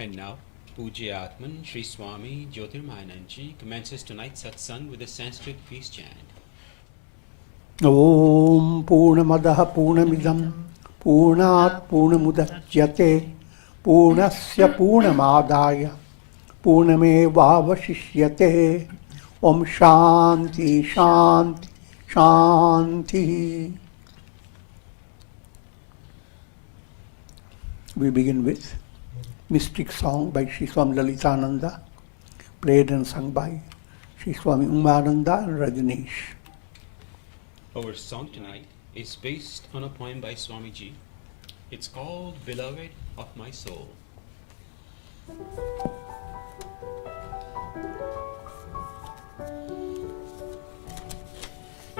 And now, Pujya Atman Sri Swami Jyotirmayananda commences tonight's satsang with a Sanskrit peace chant. Om Purnamadaha Purnamidam Purnat Purnamudachyate Purnasya Purnamadaya Purnamevavashishyate. Om Shanti Shanti Shanti. We begin with mystic song by Sri Swami Lalitananda, played and sung by Sri Swami Umananda and Rajneesh. Our song tonight is based on a poem by Swamiji. It's called Beloved of My Soul.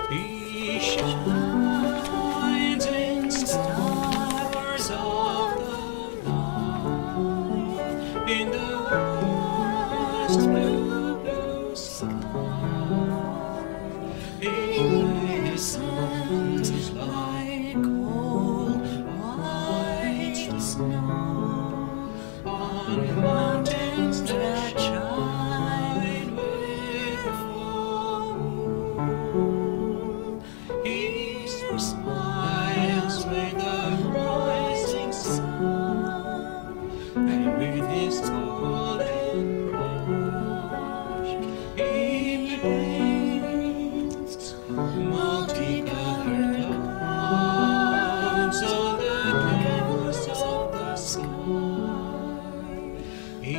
He shines in stars of the night, in the vast blue, blue sky. He glistens like cold white snow on mountains that shine with full moon. He smiles with the rising sun, and with his golden brush he paints multicolored clouds on the canvas of the sky. He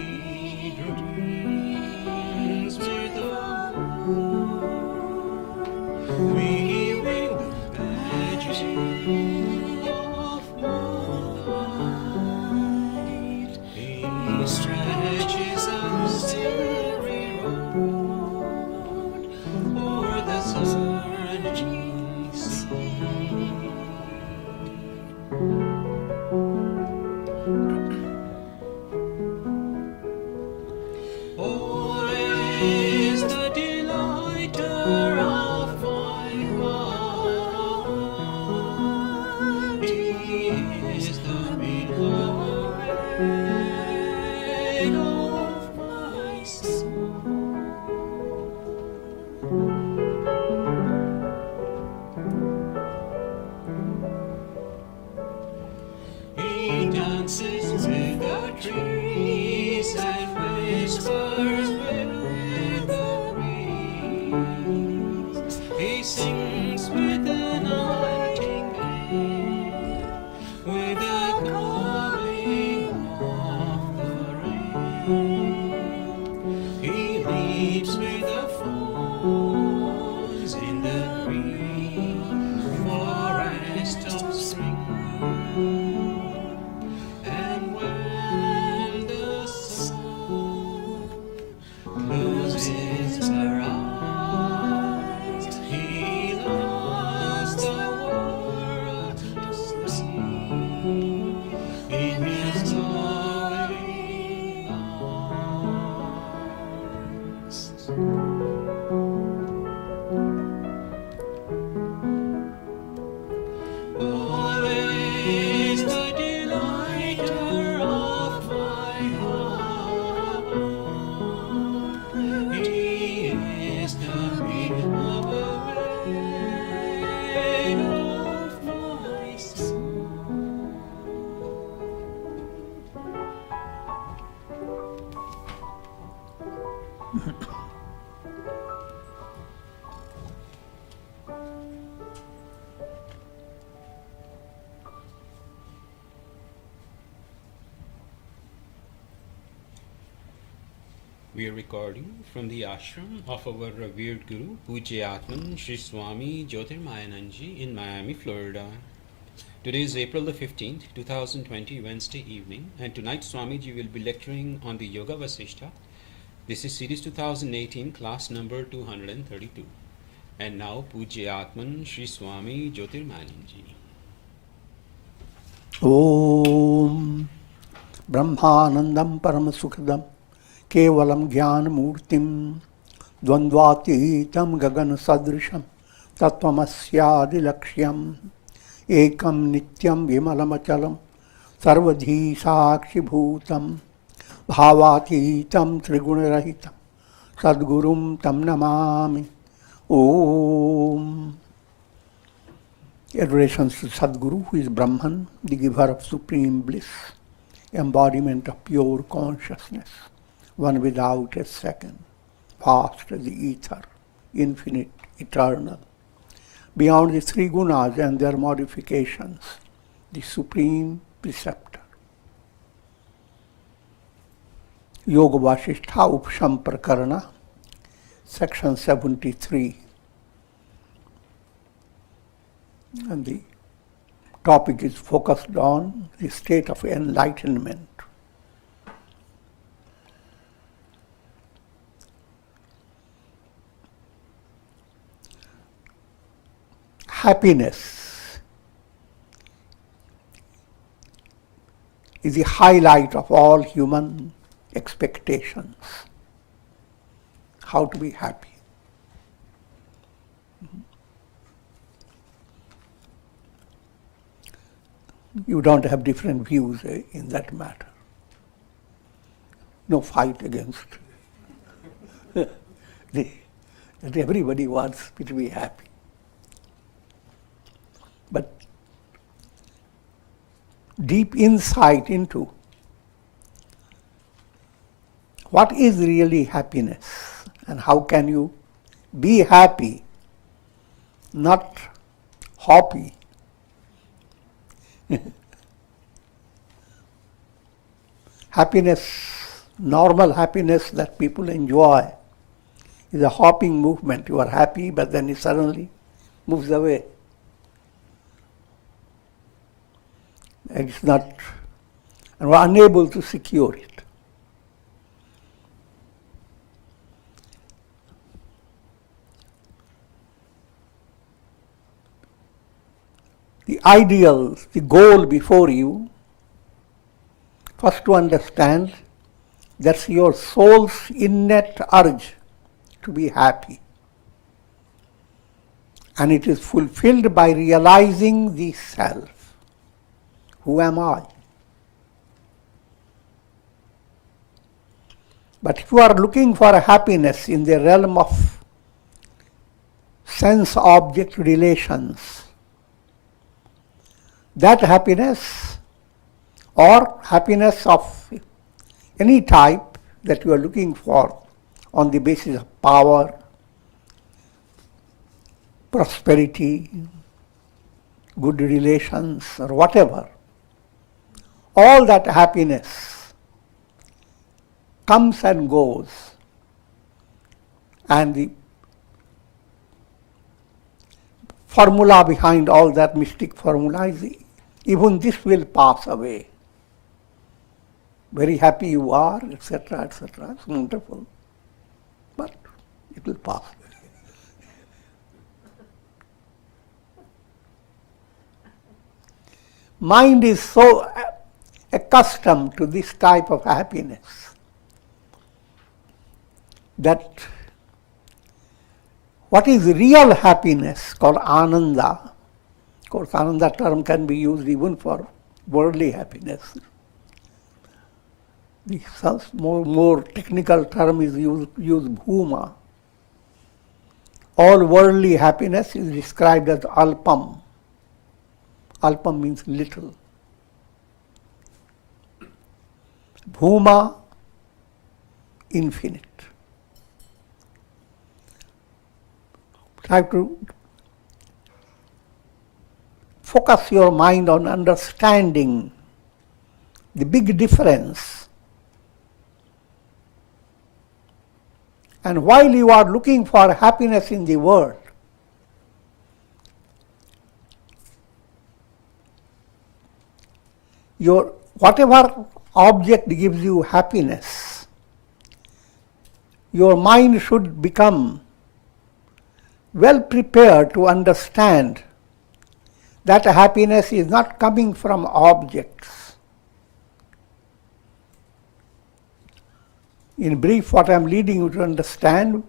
dreams with the moon, weaving the magic of moonlight. He stretches a starry road o'er the surging sea. Always the delighter of my heart. He is the beloved of my soul. He dances with the trees and whispers with the breeze. He sings with the nightingale, with the calling of the rain. He leaps with the fawns in the green forest of spring. And when the sun closes her eyes, he loves the world to sleep in his loving arms. Always the delighter of my heart. He is the beloved of my soul. We are recording from the ashram of our revered Guru, Pujya Atman Sri Swami Jyotirmayananda in Miami, Florida. Today is April the 15th, 2020, Wednesday evening, and tonight Swamiji will be lecturing on the Yoga Vasistha. This is Series 2018, class number 232. And now Pujya Atman Sri Swami Jyotirmayananda. Om Brahmanandam Paramasukhadam Kevalam Jnanamurtim Dvandvatitam Gagan Sadrisham Tattvamasyadilaksham Ekam Nityam Vimalamachalam Sarvadhi Sakshi Bhutam Bhavatitam Trigunarahitam Sadgurum Tam Namami. Om. Adorations to Sadguru, who is Brahman, the giver of supreme bliss, embodiment of pure consciousness, one without a second, vast as the ether, infinite, eternal, beyond the three gunas and their modifications, the supreme preceptor. Yoga Vasistha Upsham Prakarana, section 73. And the topic is focused on the state of enlightenment. Happiness is the highlight of all human expectations. How to be happy. You don't have different views in that matter. No fight against that everybody wants me to be happy. But deep insight into what is really happiness and how can you be happy, not happy. Happiness, normal happiness that people enjoy is a hopping movement. You are happy, but then it suddenly moves away. And it's not, and we're unable to secure it. The ideal, the goal before you, first to understand that's your soul's innate urge to be happy. And it is fulfilled by realizing the self. Who am I? But if you are looking for a happiness in the realm of sense-object relations, that happiness or happiness of any type that you are looking for on the basis of power, prosperity, good relations or whatever, all that happiness comes and goes, and the formula behind all that mystic formula is even this will pass away. Very happy you are, etc., etc. It's wonderful, but it will pass. Mind is so accustomed to this type of happiness that what is real happiness, called ananda, of course ananda term can be used even for worldly happiness. The more technical term is used bhuma. All worldly happiness is described as alpam. Alpam means little. Bhuma, infinite. Try to focus your mind on understanding the big difference. And while you are looking for happiness in the world, whatever object gives you happiness, your mind should become well prepared to understand that happiness is not coming from objects. In brief, what I am leading you to understand,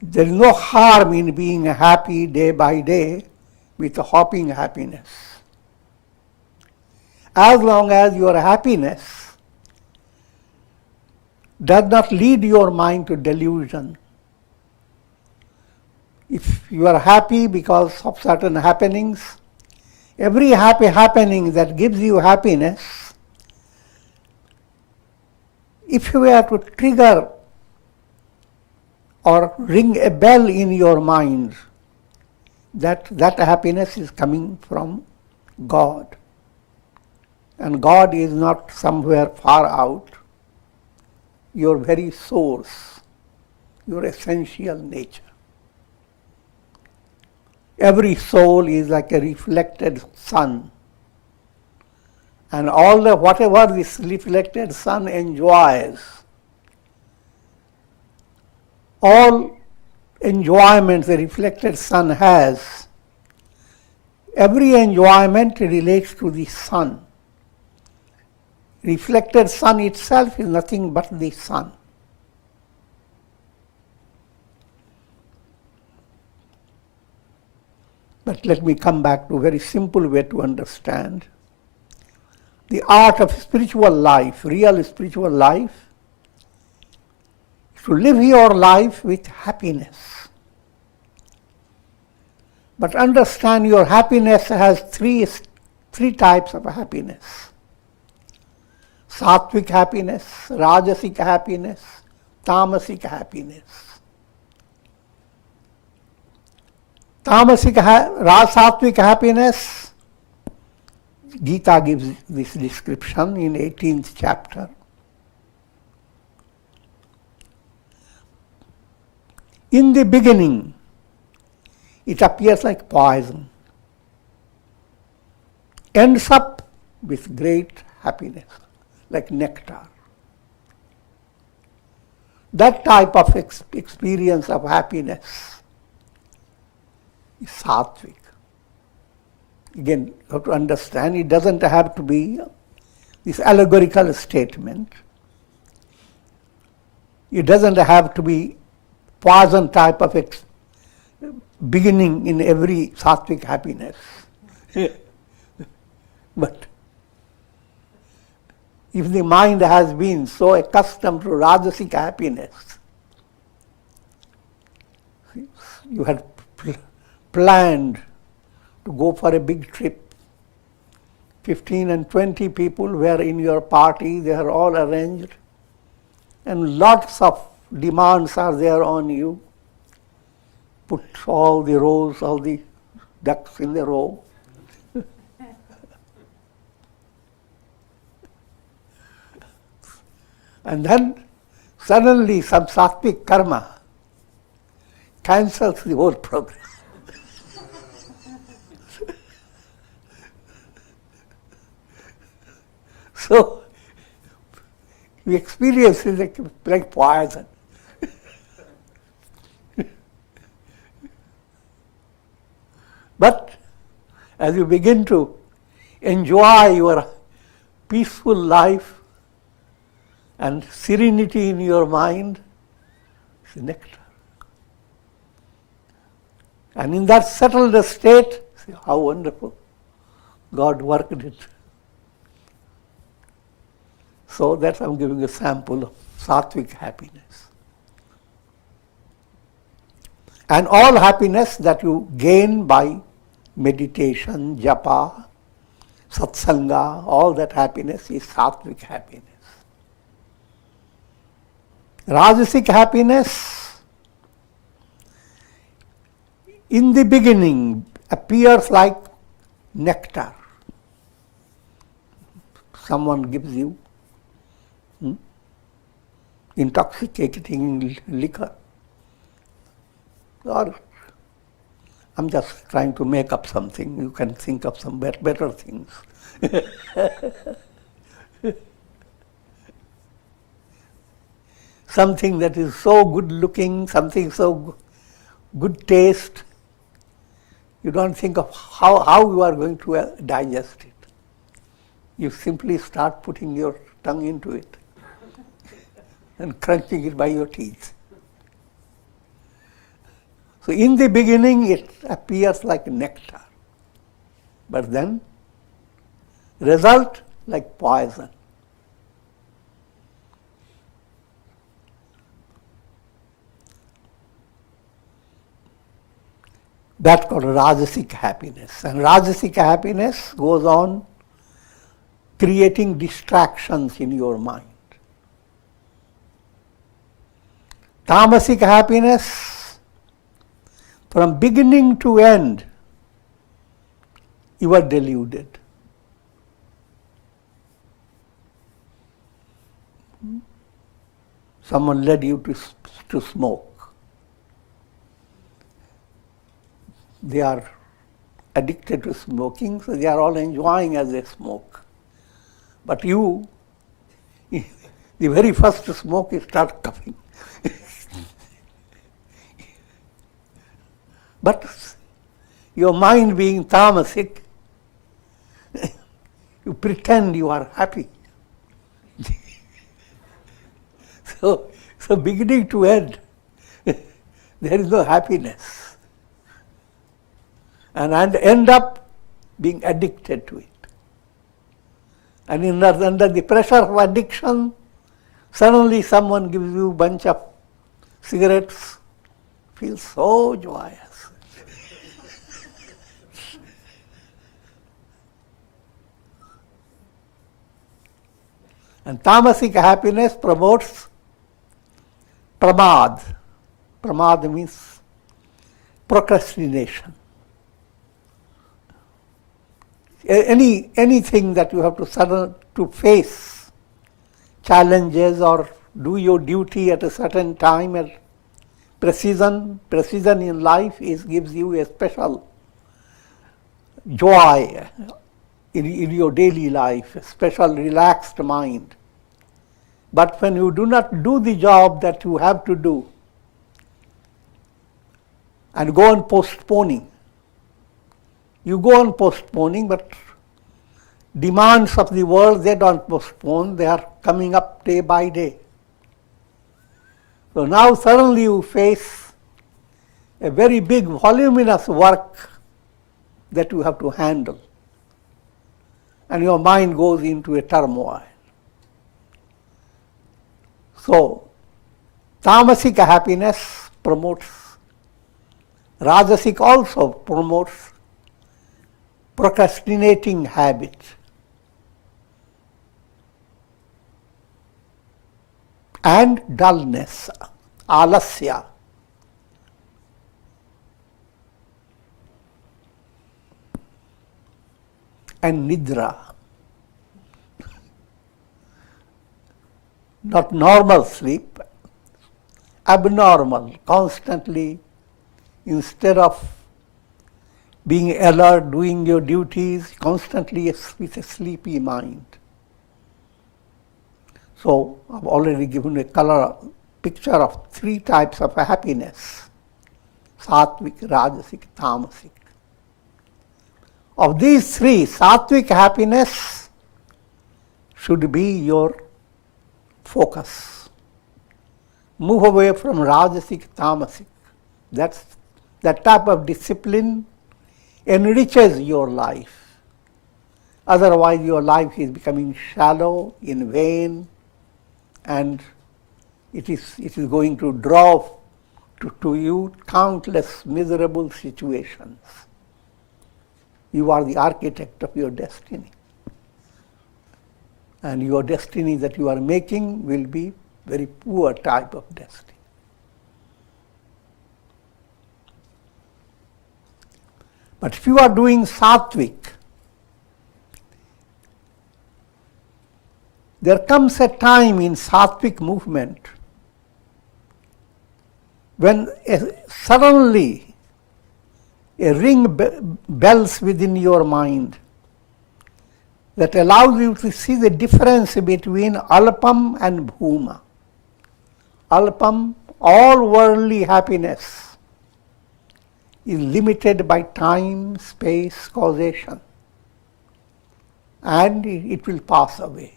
there is no harm in being happy day by day with a hopping happiness. as long as your happiness does not lead your mind to delusion. If you are happy because of certain happenings, every happy happening that gives you happiness, if you were to trigger or ring a bell in your mind, that happiness is coming from God. And God is not somewhere far out, your very source, your essential nature. Every soul is like a reflected sun. And whatever this reflected sun enjoys, all enjoyment the reflected sun has, every enjoyment relates to the sun. Reflected sun itself is nothing but the sun. But let me come back to a very simple way to understand. The art of spiritual life, real spiritual life, is to live your life with happiness. But understand your happiness has three types of happiness. Sattvic happiness, Rajasic happiness, Tamasic happiness. Sattvic happiness, Gita gives this description in 18th chapter. In the beginning, it appears like poison, ends up with great happiness, like nectar. That type of experience of happiness is sattvic. Again, you have to understand, it doesn't have to be this allegorical statement. It doesn't have to be poison type of beginning in every sattvic happiness. But if the mind has been so accustomed to Rajasic happiness, you had planned to go for a big trip, 15 and 20 people were in your party, they are all arranged, and lots of demands are there on you. Put all the rows, all the ducks in the row. And then suddenly some sattvic karma cancels the whole program. So we experience it like poison. But as you begin to enjoy your peaceful life and serenity in your mind, it's nectar. And in that settled state, see how wonderful God worked it. So that's I'm giving a sample of sattvic happiness. And all happiness that you gain by meditation, japa, satsanga, all that happiness is sattvic happiness. Rajasic happiness, in the beginning, appears like nectar. Someone gives you intoxicating liquor. Or I'm just trying to make up something. You can think of some better things. Something that is so good looking, something so good taste, you don't think of how you are going to digest it. You simply start putting your tongue into it and crunching it by your teeth. So in the beginning it appears like nectar, but then Result like poison. That's called rajasic happiness. And rajasic happiness goes on creating distractions in your mind. Tamasic happiness, from beginning to end, you are deluded. Someone led you to smoke. They are addicted to smoking, so they are all enjoying as they smoke. But you, the very first smoke, you start coughing. But your mind being tamasic, you pretend you are happy. So beginning to end, there is no happiness. And end up being addicted to it. And under the pressure of addiction, suddenly someone gives you a bunch of cigarettes, feel so joyous. And tamasic happiness promotes pramad. Pramad means procrastination. Anything that you have to face challenges or do your duty at a certain time, at precision in life gives you a special joy in your daily life, a special relaxed mind. But when you do not do the job that you have to do and go on postponing, you go on postponing, but demands of the world, they don't postpone, they are coming up day by day. So now suddenly you face a very big voluminous work that you have to handle. And your mind goes into a turmoil. So, tamasic happiness promotes, rajasic also promotes procrastinating habit. And dullness, alasya. And nidra. Not normal sleep, abnormal, constantly, instead of being alert, doing your duties, constantly with a sleepy mind. So I've already given a picture of 3 types of happiness: sattvic, rajasic, tamasic. Of these 3, sattvic happiness should be your focus. Move away from rajasic, tamasic. That type of discipline enriches your life. Otherwise, your life is becoming shallow, in vain, and it is going to draw to you countless miserable situations. You are the architect of your destiny. And your destiny that you are making will be very poor type of destiny. But if you are doing sattvic, there comes a time in sattvic movement when suddenly a ring bells within your mind that allows you to see the difference between alpam and bhuma. Alpam, all worldly happiness, is limited by time, space, causation, and it will pass away.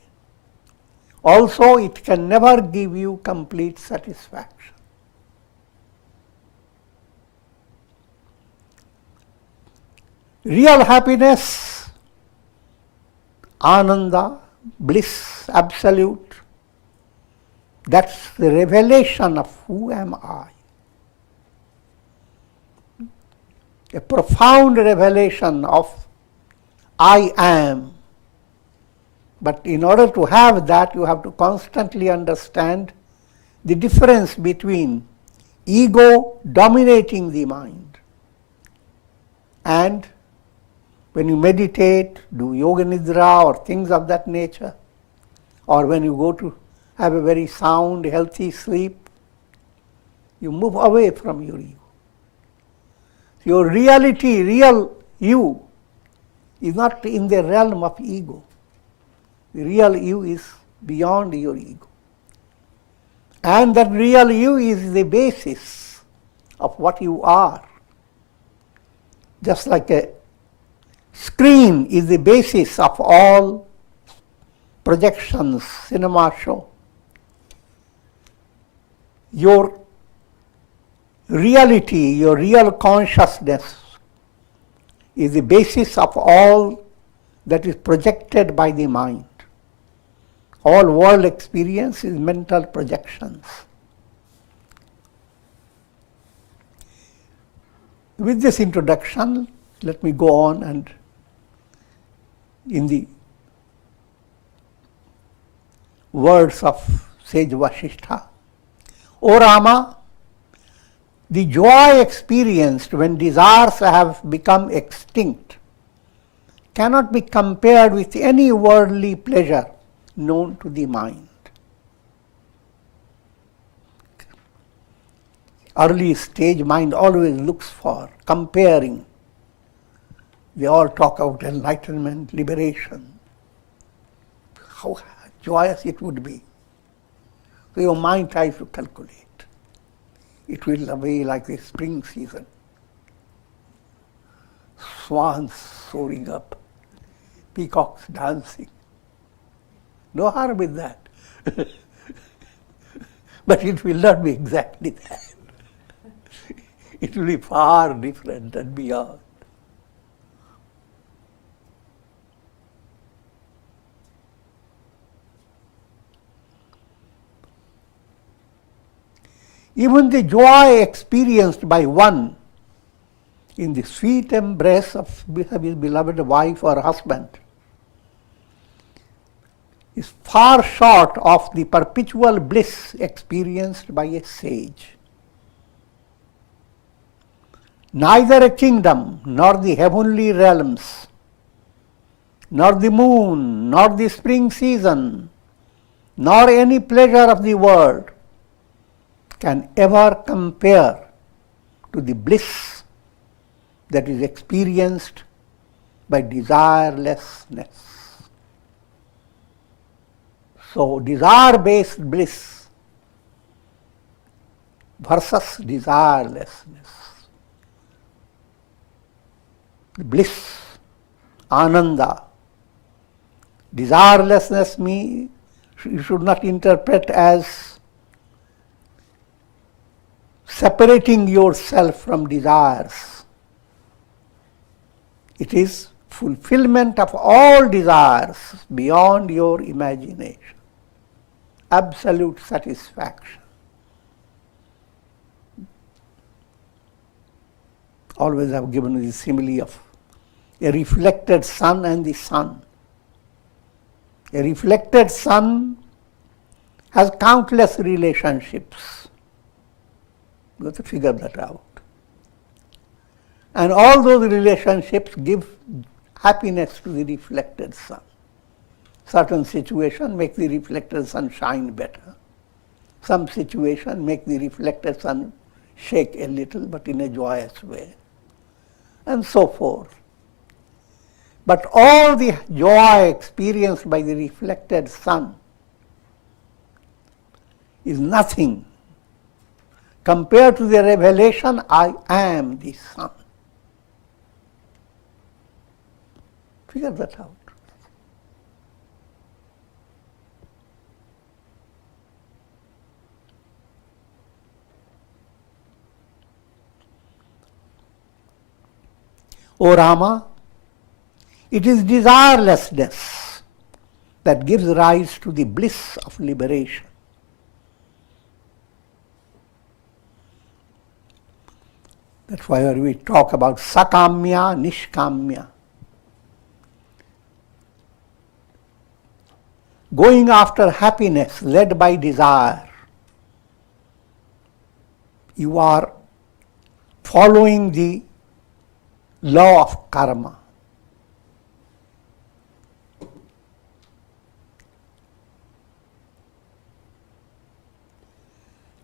Also, it can never give you complete satisfaction. Real happiness, Ananda, bliss, absolute. That's the revelation of who am I. A profound revelation of I am. But in order to have that, you have to constantly understand the difference between ego dominating the mind and when you meditate, do yoga nidra or things of that nature, or when you go to have a very sound, healthy sleep, you move away from your ego. Your reality, real you, is not in the realm of ego. The real you is beyond your ego. And that real you is the basis of what you are. Just like a screen is the basis of all projections, cinema show. Your reality, your real consciousness is the basis of all that is projected by the mind. All world experience is mental projections. With this introduction, let me go on and in the words of Sage Vasistha, O Rama, the joy experienced when desires have become extinct cannot be compared with any worldly pleasure known to the mind. Early stage mind always looks for comparing. They all talk about enlightenment, liberation. How joyous it would be. So your mind tries to calculate. It will be like the spring season. Swans soaring up, peacocks dancing. No harm in that. But it will not be exactly that. It will be far different and beyond. Even the joy experienced by one in the sweet embrace of his beloved wife or husband is far short of the perpetual bliss experienced by a sage. Neither a kingdom, nor the heavenly realms, nor the moon, nor the spring season, nor any pleasure of the world can ever compare to the bliss that is experienced by desirelessness. So, desire-based bliss versus desirelessness. Bliss, ananda, desirelessness you should not interpret as separating yourself from desires. It is fulfillment of all desires beyond your imagination. Absolute satisfaction. Always I have given the simile of a reflected sun and the sun. A reflected sun has countless relationships. You have to figure that out. And all those relationships give happiness to the reflected sun. Certain situation make the reflected sun shine better. Some situation make the reflected sun shake a little, but in a joyous way, and so forth. But all the joy experienced by the reflected sun is nothing compared to the revelation, I am the sun. Figure that out. O Rama, it is desirelessness that gives rise to the bliss of liberation. That's why we talk about sakamya, nishkamya. Going after happiness led by desire. You are following the law of karma.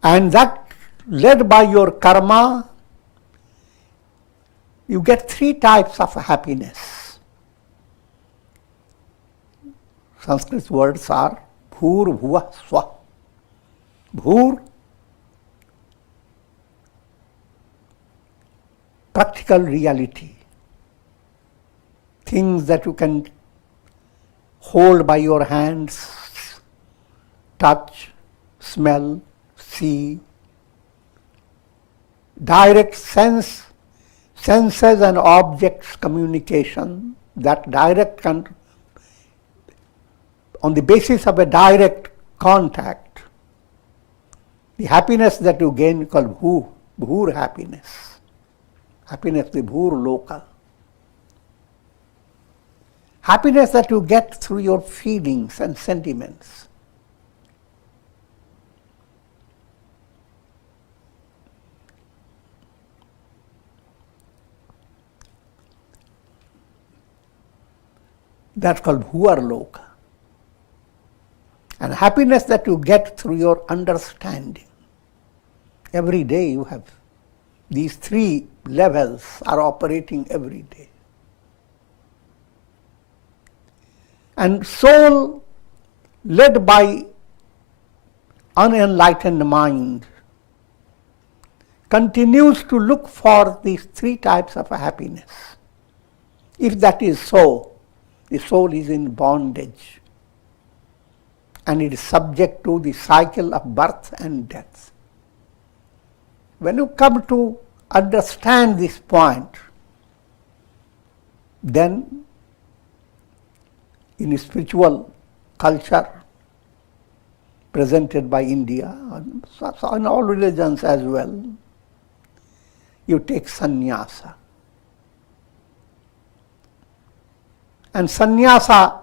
And that led by your karma, you get three types of happiness. Sanskrit words are bhur, bhuva, swa. Bhur, practical reality. Things that you can hold by your hands, touch, smell, see. Direct senses and objects communication, that direct on the basis of a direct contact. The happiness that you gain is called bhur happiness. Happiness, the bhur loka. Happiness that you get through your feelings and sentiments. That's called bhuvar loka. And happiness that you get through your understanding. Every day you have these three levels are operating every day. And soul, led by unenlightened mind, continues to look for these three types of happiness. If that is so, the soul is in bondage and it is subject to the cycle of birth and death. When you come to understand this point, then in spiritual culture presented by India, and in all religions as well, you take sannyasa. And sannyasa,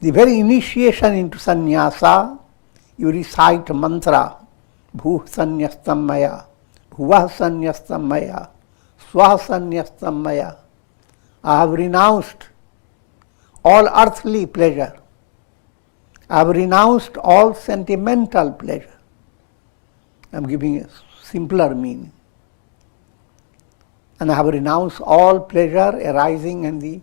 the very initiation into sannyasa, you recite mantra, bhuh sannyastam maya, bhuvah sannyastam maya, swah sannyastam maya. I have renounced all earthly pleasure. I have renounced all sentimental pleasure. I am giving a simpler meaning. And I have renounced all pleasure arising in the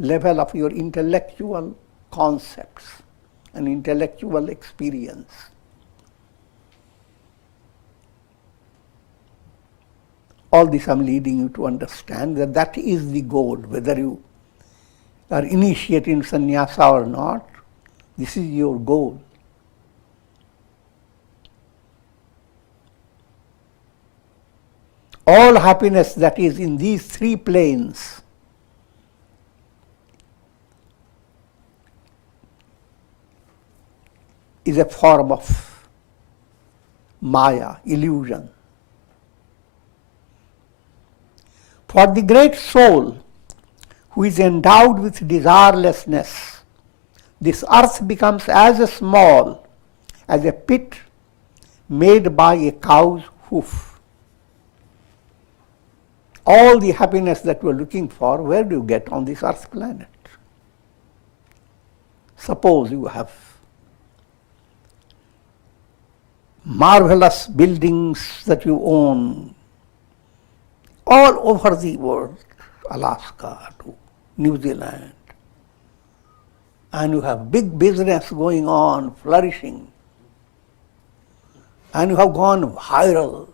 level of your intellectual concepts and intellectual experience. All this I am leading you to understand that that is the goal, whether you are initiating sannyasa or not, this is your goal. All happiness that is in these three planes is a form of maya, illusion. For the great soul who is endowed with desirelessness, this earth becomes as small as a pit made by a cow's hoof. All the happiness that we are looking for, where do you get on this earth planet? Suppose you have marvelous buildings that you own all over the world, Alaska to New Zealand, and you have big business going on, flourishing, and you have gone viral,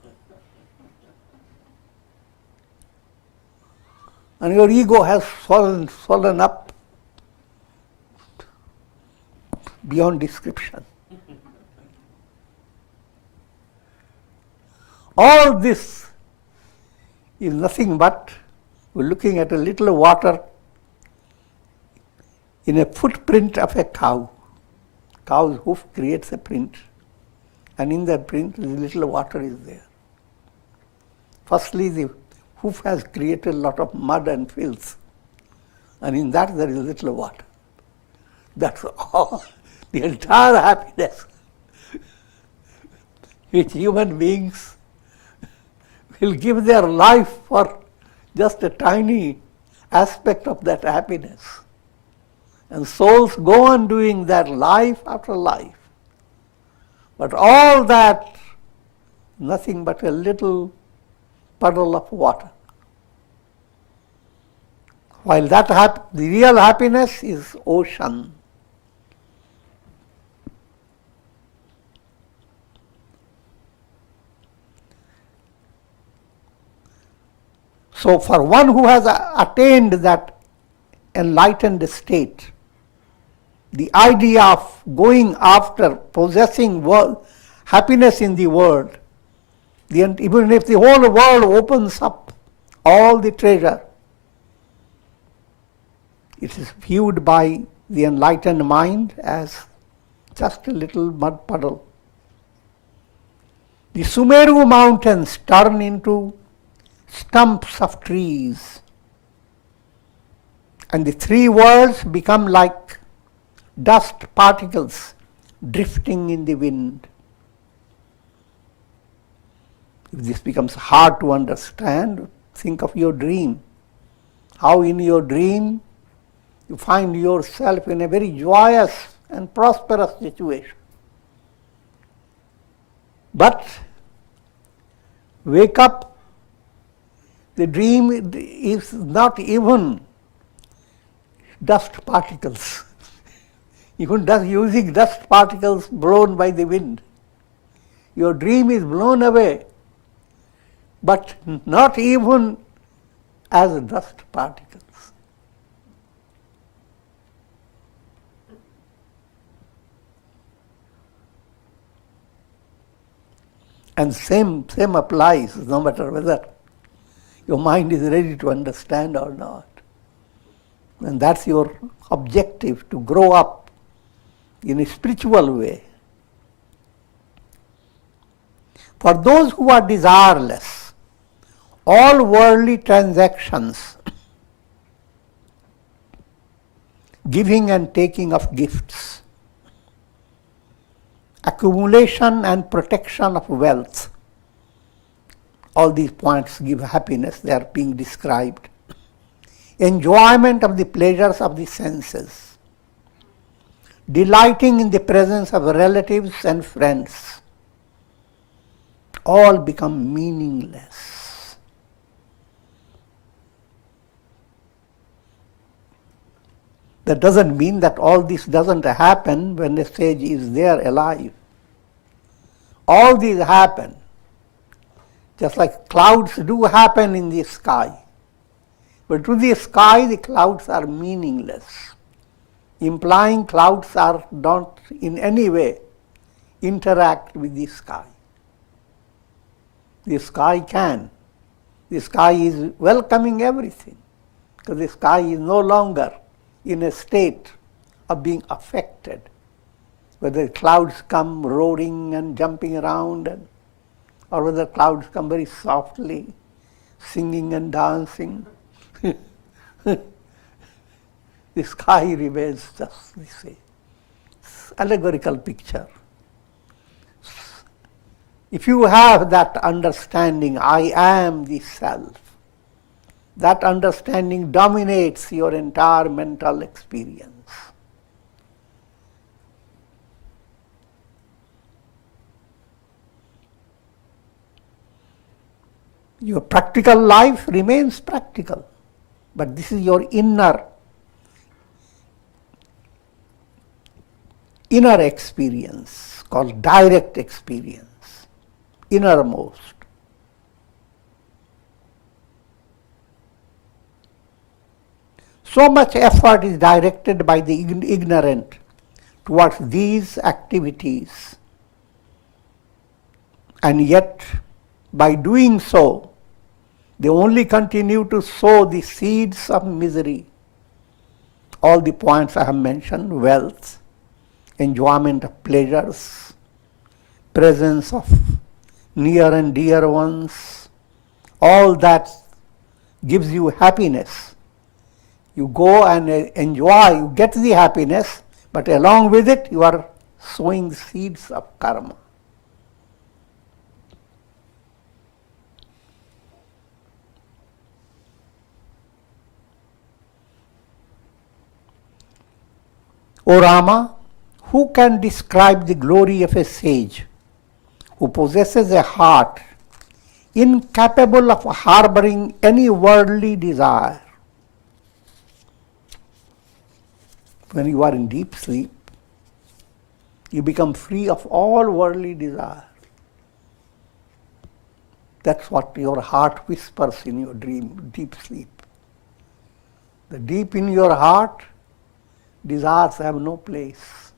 and your ego has swollen up beyond description. All this is nothing but we're looking at a little water in a footprint of a cow. Cow's hoof creates a print, and in that print, the little water is there. Firstly, the hoof has created a lot of mud and filth, and in that there is little water. That's all, the entire happiness which human beings will give their life for just a tiny aspect of that happiness. And souls go on doing that life after life. But all that, nothing but a little puddle of water. While that the real happiness is ocean. So for one who has attained that enlightened state, the idea of going after possessing happiness in the world, even if the whole world opens up all the treasure, it is viewed by the enlightened mind as just a little mud puddle. The Sumeru mountains turn into stumps of trees, and the three worlds become like dust particles drifting in the wind. If this becomes hard to understand, think of your dream. How in your dream you find yourself in a very joyous and prosperous situation. But wake up, the dream is not even dust particles. Even using dust particles blown by the wind. Your dream is blown away, but not even as dust particles. And same applies, no matter whether your mind is ready to understand or not. And that's your objective, to grow up in a spiritual way. For those who are desireless, all worldly transactions, giving and taking of gifts, accumulation and protection of wealth, all these points give happiness, they are being described. Enjoyment of the pleasures of the senses, delighting in the presence of relatives and friends, all become meaningless. That doesn't mean that all this doesn't happen when the sage is there alive. All these happen, just like clouds do happen in the sky. But to the sky, the clouds are meaningless, implying clouds don't in any way interact with the sky. The sky can. The sky is welcoming everything, because the sky is no longer in a state of being affected. Whether clouds come roaring and jumping around, or whether clouds come very softly, singing and dancing, the sky remains just the same. It's an allegorical picture. If you have that understanding, I am the self, that understanding dominates your entire mental experience. Your practical life remains practical, but this is your inner experience, called direct experience, innermost. So much effort is directed by the ignorant towards these activities, and yet by doing so, they only continue to sow the seeds of misery. all the points I have mentioned, wealth, enjoyment of pleasures, presence of near and dear ones, all that gives you happiness. You go and enjoy, you get the happiness, but along with it you are sowing seeds of karma. O Rama, who can describe the glory of a sage who possesses a heart incapable of harboring any worldly desire? When you are in deep sleep, you become free of all worldly desire. That's what your heart whispers in your dream, deep sleep. The deep in your heart, desires have no place.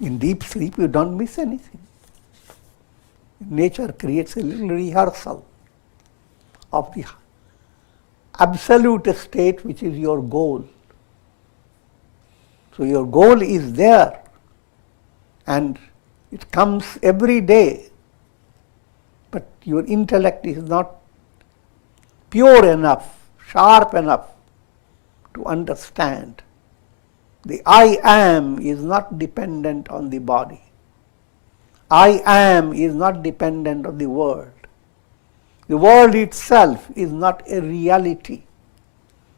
In deep sleep, you don't miss anything. Nature creates a little rehearsal of the absolute state which is your goal. So your goal is there and it comes every day, but your intellect is not pure enough, sharp enough to understand. The I am is not dependent on the body. I am is not dependent on the world. The world itself is not a reality.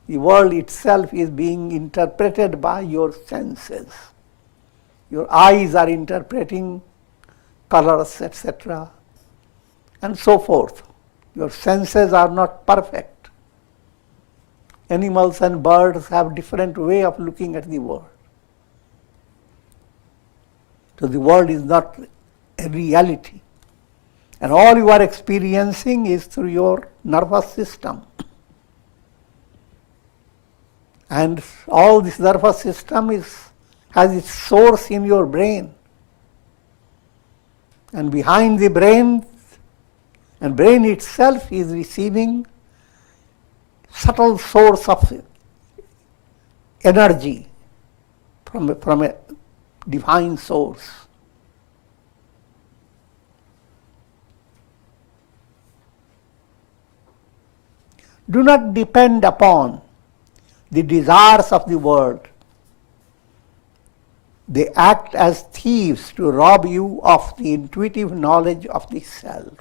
The world itself is being interpreted by your senses. Your eyes are interpreting colors, etc., and so forth. Your senses are not perfect. Animals and birds have different way of looking at the world. So the world is not a reality. And all you are experiencing is through your nervous system. And all this nervous system has its source in your brain. And behind the brain, and brain itself is receiving subtle source of energy from a divine source. Do not depend upon the desires of the world. They act as thieves to rob you of the intuitive knowledge of the self.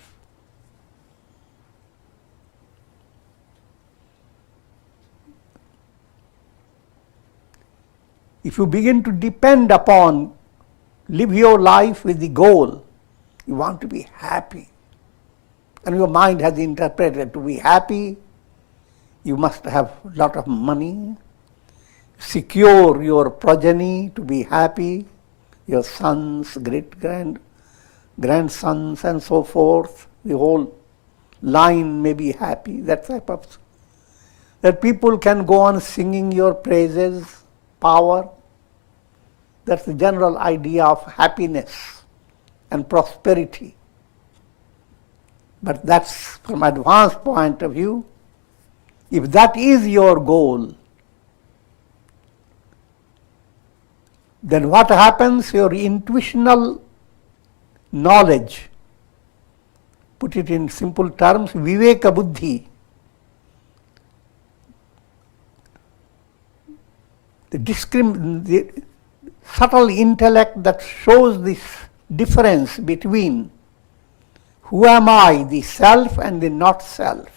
If you begin to depend upon, live your life with the goal, you want to be happy, and your mind has interpreted to be happy, you must have a lot of money, secure your progeny to be happy, your sons, grandsons, and so forth, the whole line may be happy, that type of, that people can go on singing your praises, power. That's the general idea of happiness and prosperity. But that's from advanced point of view. If that is your goal, then what happens? Your intuitional knowledge, put it in simple terms, viveka buddhi, the subtle intellect that shows this difference between who am I, the self and the not self.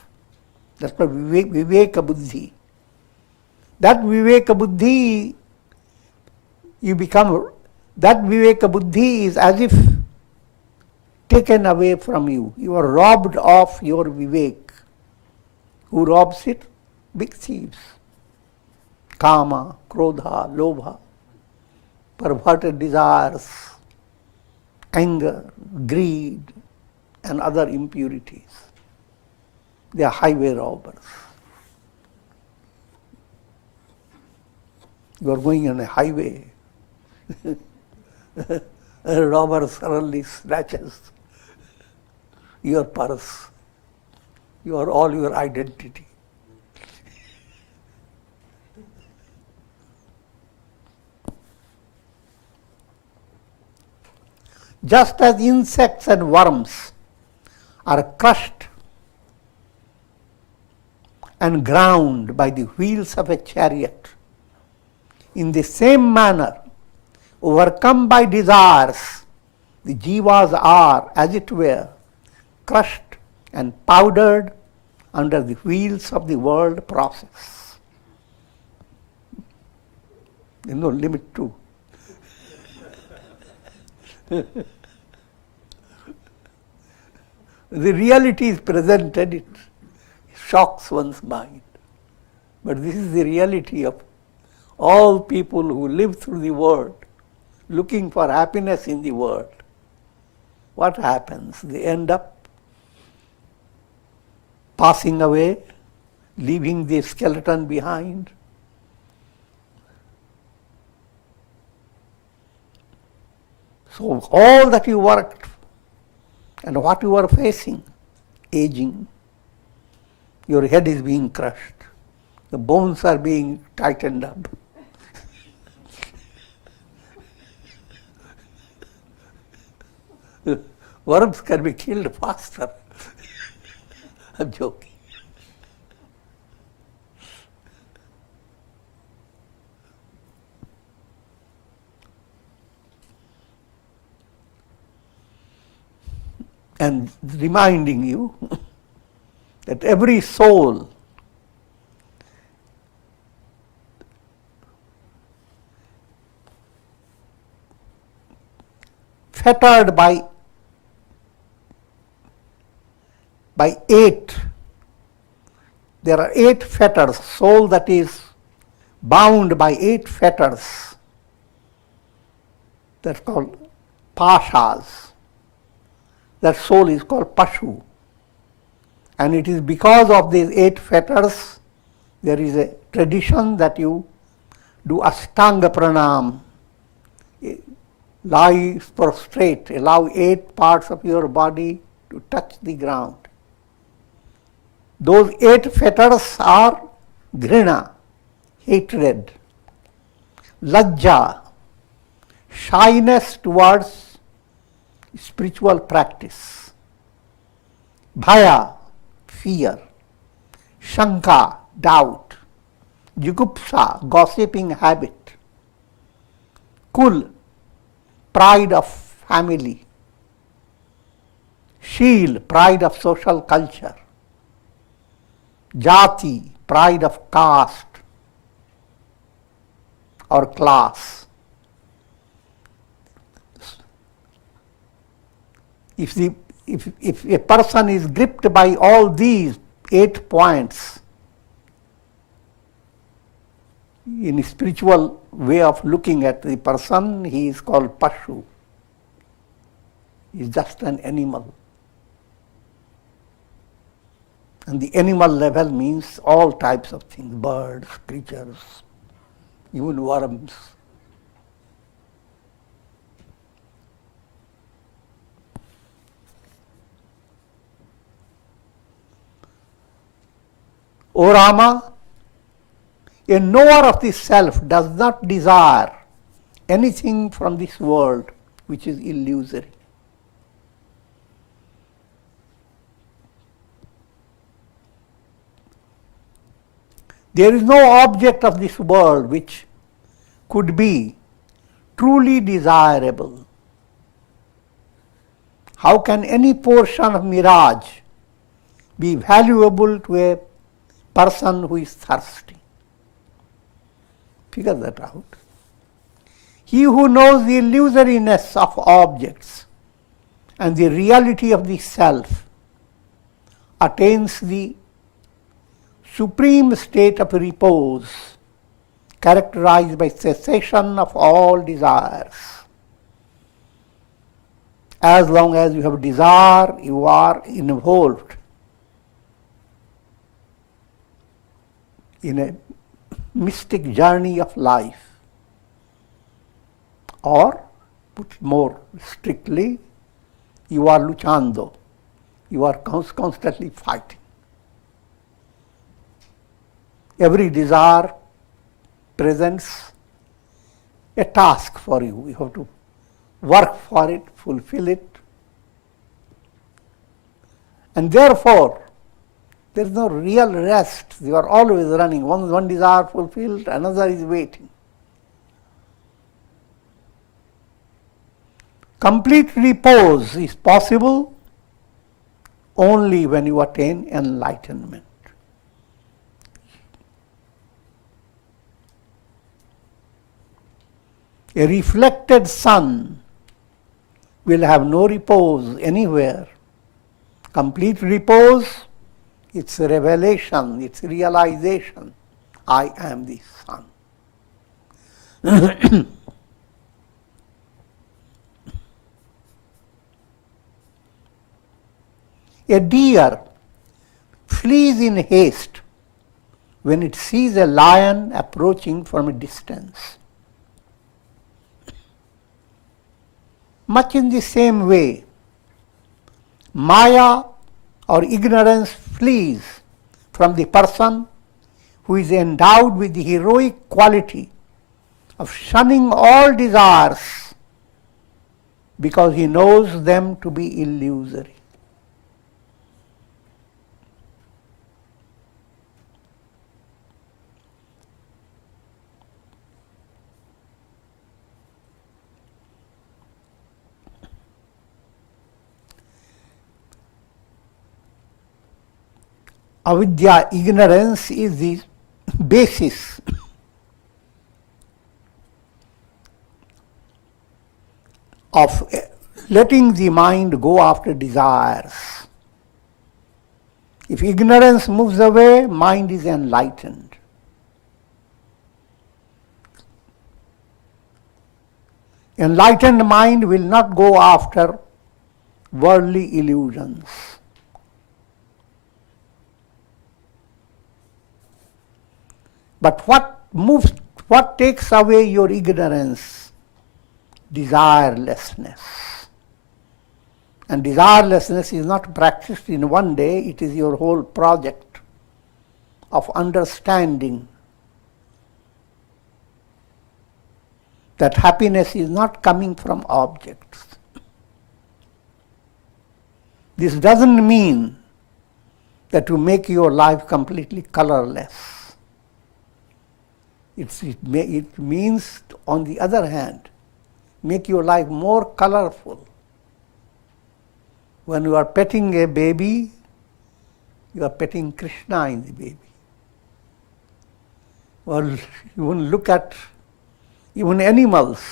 That's called viveka buddhi. That viveka buddhi, that viveka buddhi is as if taken away from you. You are robbed of your vivek. Who robs it? Big thieves. Kama, krodha, lobha, perverted desires, anger, greed, and other impurities. They are highway robbers. You are going on a highway. A robber suddenly snatches your purse. You are all your identity. Just as insects and worms are crushed and ground by the wheels of a chariot, in the same manner, overcome by desires, the jivas are, as it were, crushed and powdered under the wheels of the world process. There is no limit to. The reality is presented, it shocks one's mind. But this is the reality of all people who live through the world, looking for happiness in the world. What happens? They end up passing away, leaving the skeleton behind. So all that you worked and what you are facing, aging, your head is being crushed, the bones are being tightened up. Worms can be killed faster. I'm joking. And reminding you that every soul fettered by 8, there are 8 fetters, soul that is bound by 8 fetters, that's called pashas. That soul is called Pashu. And it is because of these 8 fetters, there is a tradition that you do Ashtanga Pranam, lie prostrate, allow 8 parts of your body to touch the ground. Those 8 fetters are Grina, hatred, Lajja, shyness towards spiritual practice, Bhaya, fear, Shanka, doubt, Jugupsa, gossiping habit, Kul, pride of family, Sheel, pride of social culture, Jati, pride of caste or class. If a person is gripped by all these 8 points, in a spiritual way of looking at the person, he is called Pashu. He is just an animal. And the animal level means all types of things, birds, creatures, even worms. O Rama, a knower of the self does not desire anything from this world which is illusory. There is no object of this world which could be truly desirable. How can any portion of mirage be valuable to a person who is thirsty? Figure that out. He who knows the illusoriness of objects and the reality of the self attains the supreme state of repose, characterized by cessation of all desires. As long as you have desire, you are involved in a mystic journey of life. Or, put more strictly, you are luchando. You are constantly fighting. Every desire presents a task for you. You have to work for it, fulfill it. And therefore, there is no real rest. You are always running. One desire fulfilled, another is waiting. Complete repose is possible only when you attain enlightenment. A reflected sun will have no repose anywhere. Complete repose, it's revelation, it's realization. I am the sun. A deer flees in haste when it sees a lion approaching from a distance. Much in the same way, Maya or ignorance flees from the person who is endowed with the heroic quality of shunning all desires because he knows them to be illusory. Avidya, ignorance, is the basis of letting the mind go after desires. If ignorance moves away, mind is enlightened. Enlightened mind will not go after worldly illusions. But what takes away your ignorance? Desirelessness. And desirelessness is not practiced in one day, it is your whole project of understanding that happiness is not coming from objects. This doesn't mean that you make your life completely colorless. It means, on the other hand, make your life more colorful. When you are petting a baby, you are petting Krishna in the baby. Or even look at even animals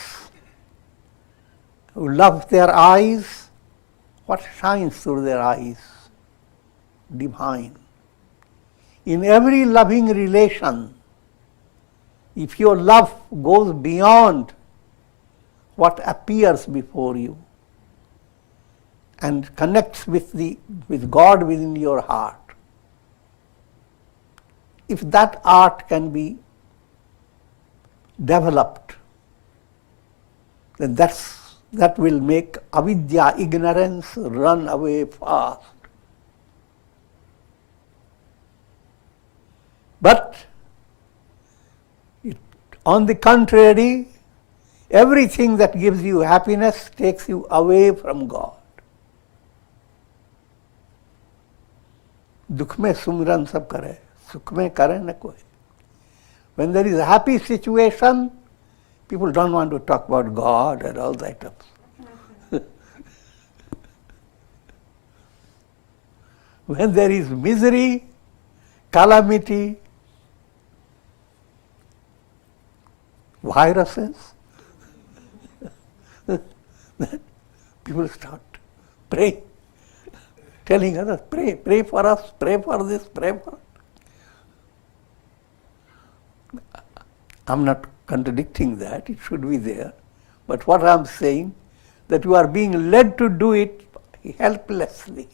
who love their eyes. What shines through their eyes? Divine. In every loving relation, if your love goes beyond what appears before you and connects with God within your heart, if that art can be developed, then that will make avidya, ignorance, run away fast. But on the contrary, everything that gives you happiness takes you away from God. दुख में सुमिरन सब करे, सुख में करे न कोई. When there is a happy situation, people don't want to talk about God and all that stuff. When there is misery, calamity, viruses, people start praying, telling others, pray for us, pray for this, pray for it. I'm not contradicting that, it should be there. But what I'm saying, that you are being led to do it helplessly.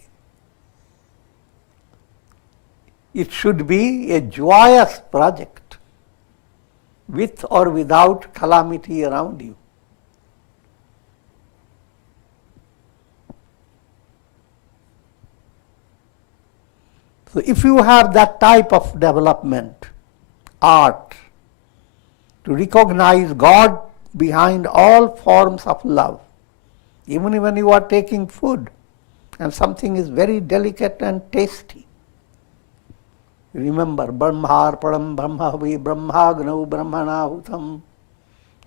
It should be a joyous project, with or without calamity around you. So if you have that type of development, art to recognize God behind all forms of love. Even when you are taking food and something is very delicate and tasty, remember, Brahmar Param Brahmavi Brahmagnau Brahmanahutam.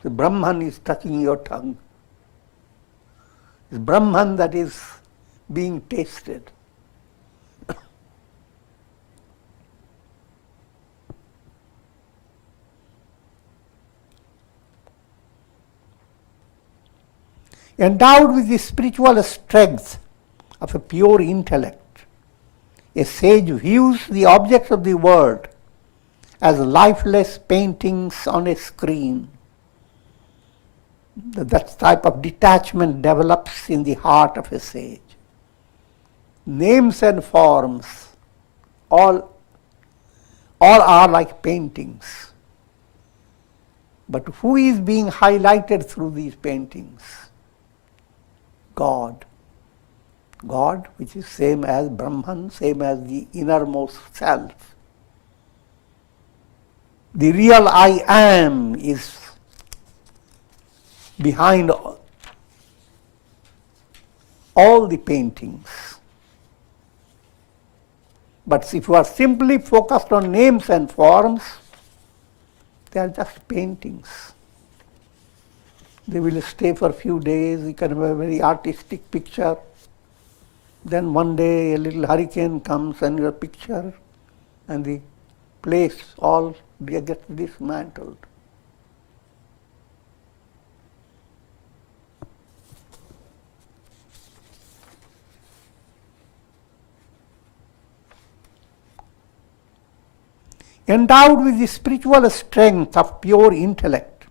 The Brahman is touching your tongue. It's Brahman that is being tasted. Endowed with the spiritual strength of a pure intellect, a sage views the objects of the world as lifeless paintings on a screen. That type of detachment develops in the heart of a sage. Names and forms all are like paintings. But who is being highlighted through these paintings? God. God, which is same as Brahman, same as the innermost self. The real I am is behind all the paintings. But if you are simply focused on names and forms, they are just paintings. They will stay for a few days, you can have a very artistic picture. Then one day a little hurricane comes and your picture and the place all gets dismantled. Endowed with the spiritual strength of pure intellect,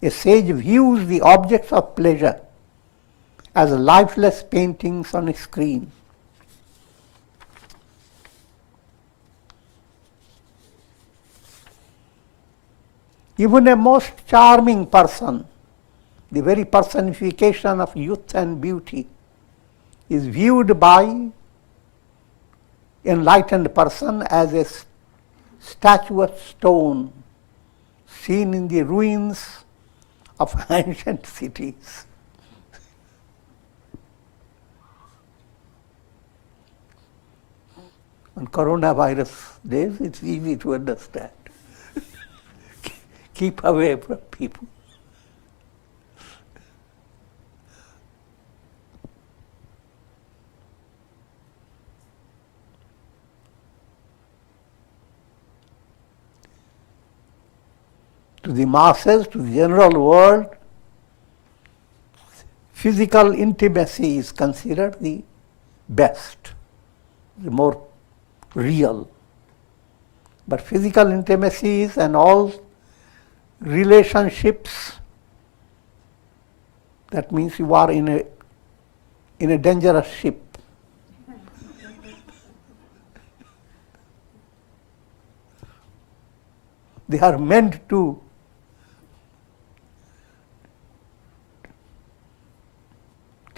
a sage views the objects of pleasure as lifeless paintings on a screen. Even a most charming person, the very personification of youth and beauty, is viewed by enlightened person as a statuette stone seen in the ruins of ancient cities. On coronavirus days, it's easy to understand. Keep away from people. To the masses, to the general world, physical intimacy is considered the best, the more real. But physical intimacies and all relationships, that means you are in a dangerous ship. They are meant to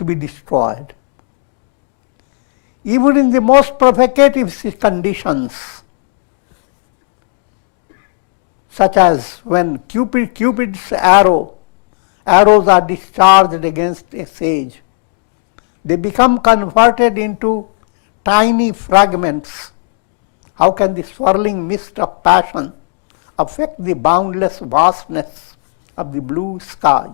be destroyed. Even in the most provocative conditions, such as when Cupid's arrows are discharged against a sage, they become converted into tiny fragments. How can the swirling mist of passion affect the boundless vastness of the blue sky?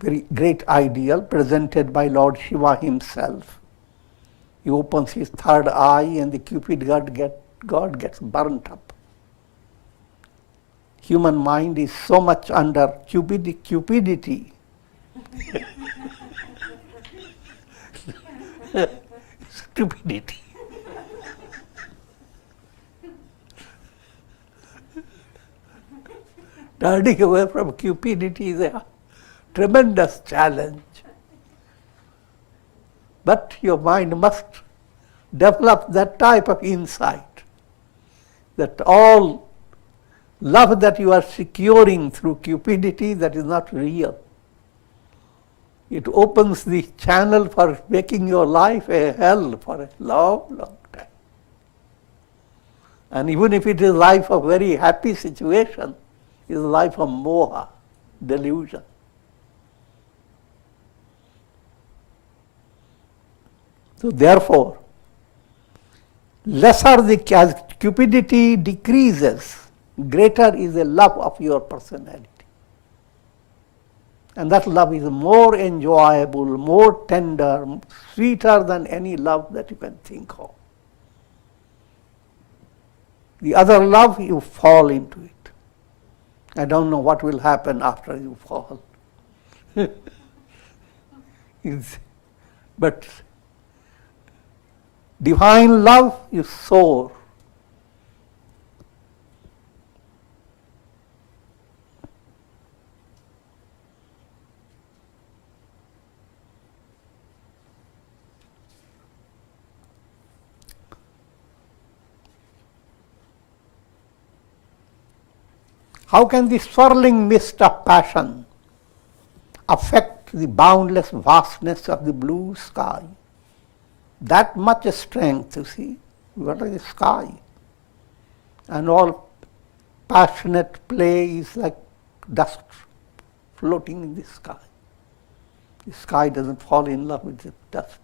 Very great ideal presented by Lord Shiva himself. He opens his third eye and the Cupid god gets burnt up. Human mind is so much under cupidity. Stupidity. Turning away from cupidity is a tremendous challenge. But your mind must develop that type of insight, that all love that you are securing through cupidity, that is not real. It opens the channel for making your life a hell for a long, long time. And even if it is life of very happy situation, it is life of moha, delusion. So therefore, lesser as cupidity decreases, greater is the love of your personality. And that love is more enjoyable, more tender, sweeter than any love that you can think of. The other love, you fall into it. I don't know what will happen after you fall. But divine love, you soar. How can the swirling mist of passion affect the boundless vastness of the blue sky? That much strength, you see, what is the sky? And all passionate play is like dust floating in the sky. The sky doesn't fall in love with the dust.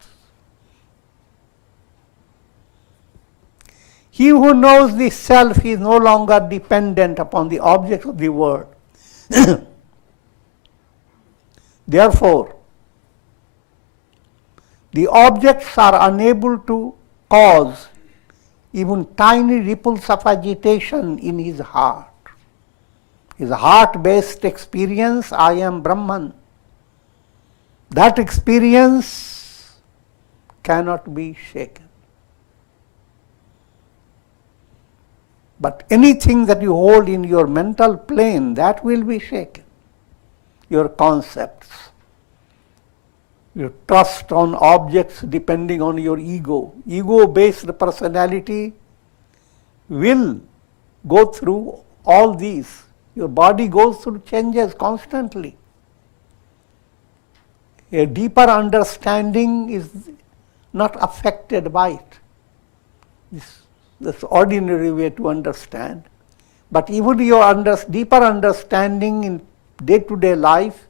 He who knows the self is no longer dependent upon the objects of the world. Therefore, the objects are unable to cause even tiny ripples of agitation in his heart. His heart-based experience, I am Brahman, that experience cannot be shaken. But anything that you hold in your mental plane, that will be shaken. Your concepts, your trust on objects depending on your ego. Ego-based personality will go through all these. Your body goes through changes constantly. A deeper understanding is not affected by it. That's ordinary way to understand. But even your deeper understanding in day-to-day life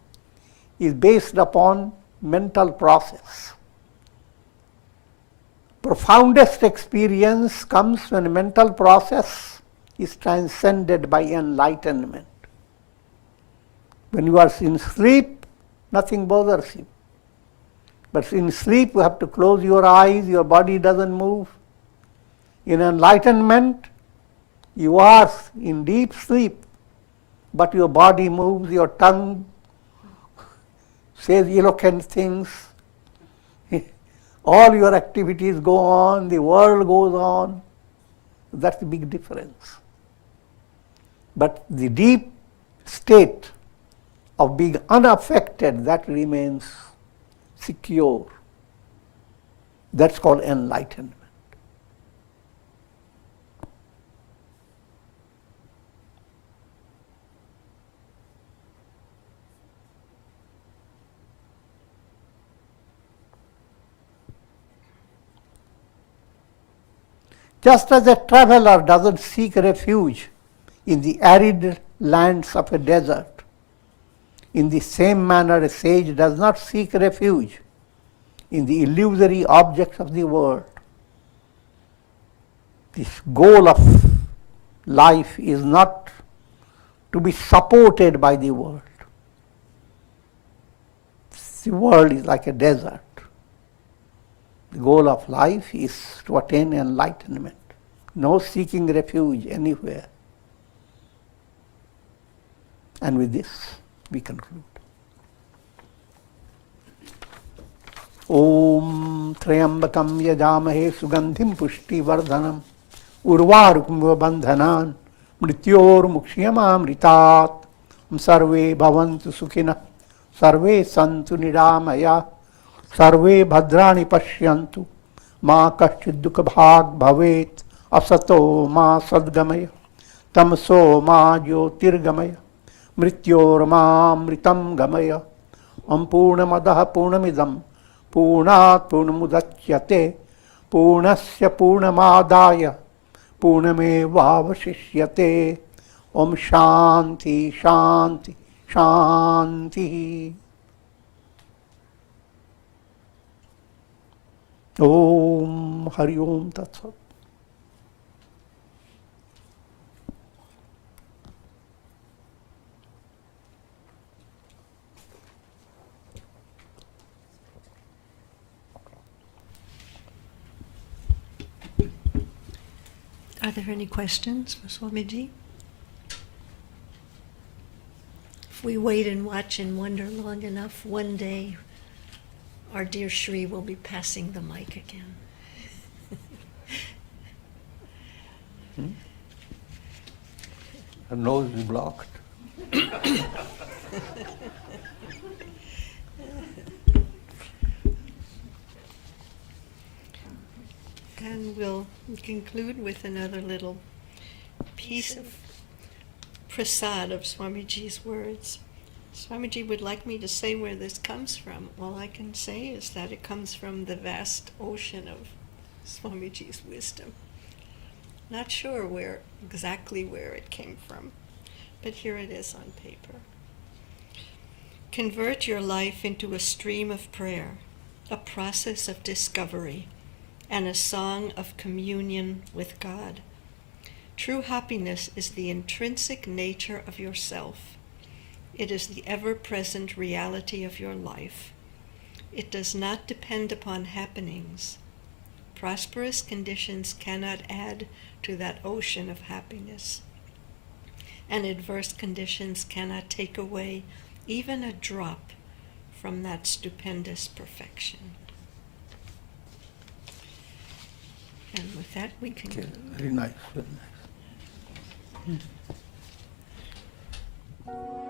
is based upon mental process. Profoundest experience comes when a mental process is transcended by enlightenment. When you are in sleep, nothing bothers you. But in sleep, you have to close your eyes, your body doesn't move. In enlightenment, you are in deep sleep, but your body moves, your tongue says eloquent things. All your activities go on, the world goes on. That's the big difference. But the deep state of being unaffected, that remains secure. That's called enlightenment. Just as a traveler doesn't seek refuge in the arid lands of a desert, in the same manner a sage does not seek refuge in the illusory objects of the world. This goal of life is not to be supported by the world. The world is like a desert. The goal of life is to attain enlightenment. No seeking refuge anywhere. And with this, we conclude. Om Trayambakam Yajamahe Sugandhim Pushti Vardhanam Urvarukam Bandhanan Mrityor Mukshiyamam Ritat Sarve Bhavantu Sukhina Sarve Santu Nidamaya Sarve Bhadrani Pashyantu Ma Kaschid Dukha Bhag Bhavet Asato Ma Sadgamaya Tamso Ma Jyotirgamaya Mrityor Ma Mritam Gamaya Purnamadaha Purnamidam Purnat Purnamudachyate Purnasya Purnamadaya पूर्णमेवावशिष्यते. Om Shanti Shanti Shanti. Om Hari Om Tat Sat. Are there any questions for Swamiji? If we wait and watch and wonder long enough, one day our dear Shri will be passing the mic again. Her nose is blocked. And we'll conclude with another little piece of prasad of Swamiji's words. Swamiji would like me to say where this comes from. All I can say is that it comes from the vast ocean of Swamiji's wisdom. Not sure exactly where it came from, but here it is on paper. Convert your life into a stream of prayer, a process of discovery, and a song of communion with God. True happiness is the intrinsic nature of yourself. It is the ever-present reality of your life. It does not depend upon happenings. Prosperous conditions cannot add to that ocean of happiness, and adverse conditions cannot take away even a drop from that stupendous perfection. And with that, we conclude. Very nice, very nice.